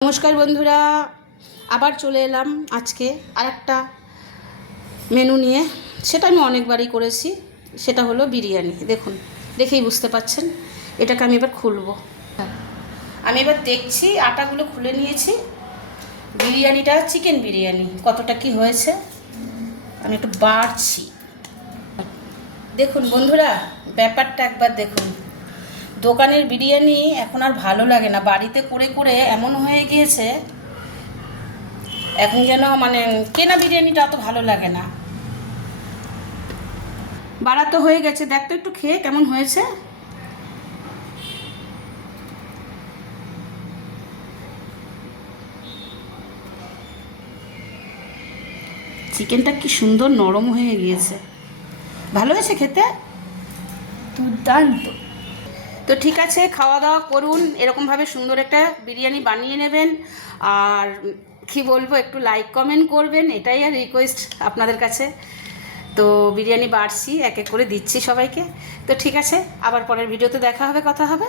নমস্কার বন্ধুরা, আবার চলে এলাম আজকে আরেকটা মেনু নিয়ে। সেটা আমি অনেকবারই করেছি, সেটা হলো বিরিয়ানি। দেখুন, দেখেই বুঝতে পাচ্ছেন। এটাকে আমি এবার খুলবো। আমি এবার দেখছি, আটাগুলো খুলে নিয়েছি। বিরিয়ানিটা চিকেন বিরিয়ানি কতটা কি হয়েছে আমি একটু বাড়ছি। দেখুন বন্ধুরা, ব্যাপারটা একবার দেখুন। দোকানের বিরিয়ানি এখন আর ভালো লাগে না, বাড়িতে করে করে এমন হয়ে গিয়েছে এখন যেন কেনা বিরিয়ানিটা অত ভালো লাগে না। বাড়া তো হয়ে গেছে, দেখ তো একটু খেয়ে কেমন হয়েছে। চিকেনটা কি সুন্দর নরম হয়ে গিয়েছে, ভালো হয়েছে খেতে, দুর্দান্ত। তো ঠিক আছে, খাওয়া দাওয়া করুন, এরকমভাবে সুন্দর একটা বিরিয়ানি বানিয়ে নেবেন। আর কি বলবো, একটু লাইক কমেন্ট করবেন, এটাই আর রিকোয়েস্ট আপনাদের কাছে। তো বিরিয়ানি বাড়ছি, এক এক করে দিচ্ছি সবাইকে। তো ঠিক আছে, আবার পরের ভিডিওতে দেখা হবে, কথা হবে।